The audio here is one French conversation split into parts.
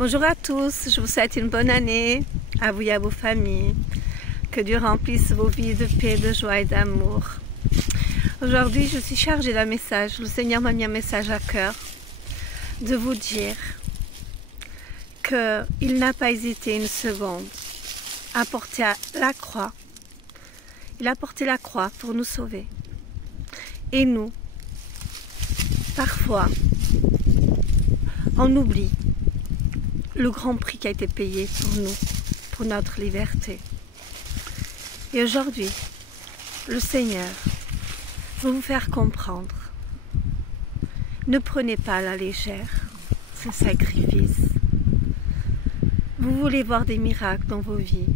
Bonjour à tous, je vous souhaite une bonne année, à vous et à vos familles. Que Dieu remplisse vos vies de paix, de joie et d'amour. Aujourd'hui, je suis chargée d'un message. Le Seigneur m'a mis un message à cœur de vous dire qu'il n'a pas hésité une seconde à porter la croix. Il a porté la croix pour nous sauver. Et nous, parfois, on oublie le grand prix qui a été payé pour nous, pour notre liberté. Et aujourd'hui, le Seigneur veut vous faire comprendre. Ne prenez pas à la légère ce sacrifice. Vous voulez voir des miracles dans vos vies.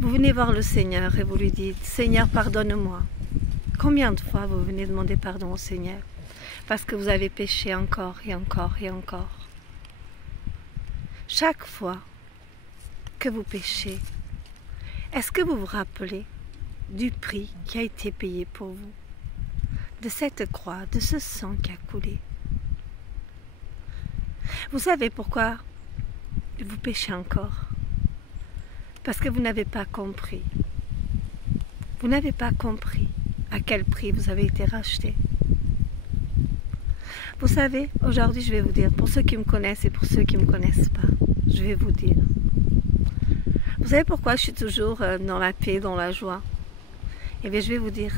Vous venez voir le Seigneur et vous lui dites, Seigneur, pardonne-moi. Combien de fois vous venez demander pardon au Seigneur? Parce que vous avez péché encore et encore et encore. Chaque fois que vous péchez, est-ce que vous vous rappelez du prix qui a été payé pour vous? De cette croix, de ce sang qui a coulé? Vous savez pourquoi vous péchez encore? Parce que vous n'avez pas compris. Vous n'avez pas compris à quel prix vous avez été racheté. Vous savez, aujourd'hui je vais vous dire, pour ceux qui me connaissent et pour ceux qui ne me connaissent pas, je vais vous dire. Vous savez pourquoi je suis toujours dans la paix, dans la joie? Eh bien je vais vous dire,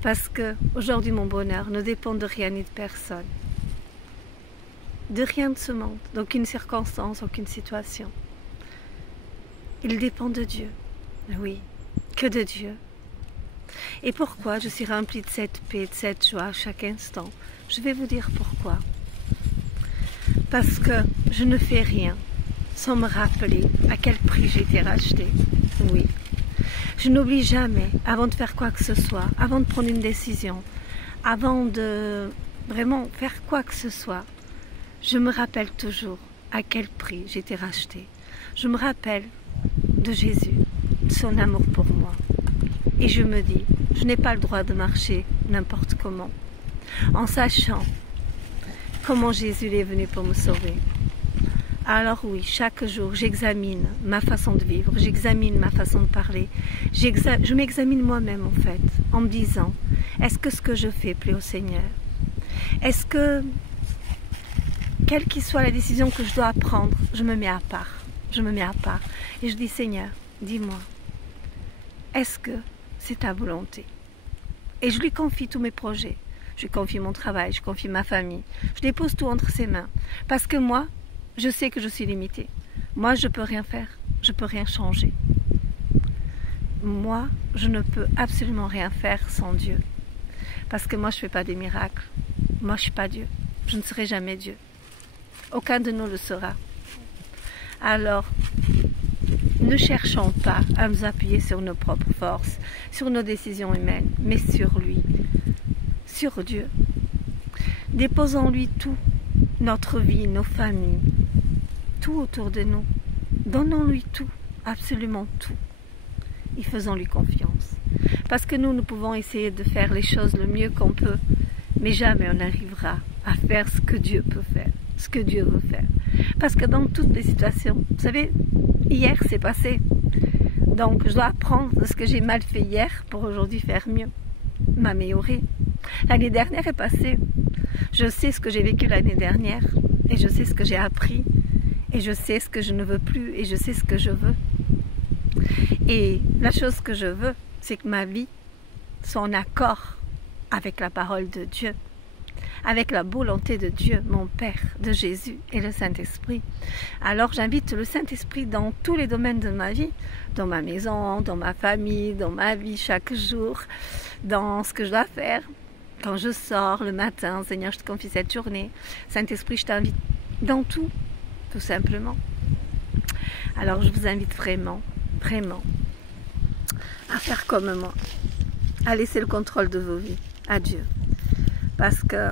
parce que aujourd'hui mon bonheur ne dépend de rien ni de personne. De rien de ce monde, d'aucune circonstance, aucune situation. Il dépend de Dieu, oui, que de Dieu. Et pourquoi je suis remplie de cette paix, de cette joie à chaque instant? Je vais vous dire pourquoi. Parce que je ne fais rien sans me rappeler à quel prix j'ai été rachetée. Oui. Je n'oublie jamais, avant de faire quoi que ce soit, avant de prendre une décision, avant de vraiment faire quoi que ce soit, je me rappelle toujours à quel prix j'ai été rachetée. Je me rappelle de Jésus, de son amour pour moi. Et je me dis, je n'ai pas le droit de marcher n'importe comment, en sachant comment Jésus est venu pour me sauver. Alors oui, chaque jour, j'examine ma façon de vivre, j'examine ma façon de parler, je m'examine moi-même en fait, en me disant, est-ce que ce que je fais plaît au Seigneur? Est-ce que, quelle que soit la décision que je dois prendre, je me mets à part, et je dis, Seigneur, dis-moi, est-ce que c'est ta volonté? Et je lui confie tous mes projets, je lui confie mon travail, je confie ma famille, je dépose tout entre ses mains, parce que moi, je sais que je suis limitée. Moi, je ne peux rien faire. Je ne peux rien changer. Moi, je ne peux absolument rien faire sans Dieu. Parce que moi, je ne fais pas des miracles. Moi, je ne suis pas Dieu. Je ne serai jamais Dieu. Aucun de nous le sera. Alors, ne cherchons pas à nous appuyer sur nos propres forces, sur nos décisions humaines, mais sur lui, sur Dieu. Déposons-lui tout. Notre vie, nos familles, tout autour de nous. Donnons-lui tout, absolument tout. Et faisons-lui confiance. Parce que nous pouvons essayer de faire les choses le mieux qu'on peut, mais jamais on n'arrivera à faire ce que Dieu peut faire, ce que Dieu veut faire. Parce que dans toutes les situations, vous savez, hier c'est passé. Donc je dois apprendre de ce que j'ai mal fait hier pour aujourd'hui faire mieux, m'améliorer. L'année dernière est passée. Je sais ce que j'ai vécu l'année dernière et je sais ce que j'ai appris et je sais ce que je ne veux plus et je sais ce que je veux. Et la chose que je veux, c'est que ma vie soit en accord avec la parole de Dieu, avec la volonté de Dieu, mon Père, de Jésus et le Saint-Esprit. Alors j'invite le Saint-Esprit dans tous les domaines de ma vie, dans ma maison, dans ma famille, dans ma vie chaque jour, dans ce que je dois faire. Quand je sors le matin, Seigneur, je te confie cette journée. Saint-Esprit, je t'invite dans tout simplement. Alors, je vous invite vraiment, vraiment à faire comme moi, à laisser le contrôle de vos vies à Dieu. Parce que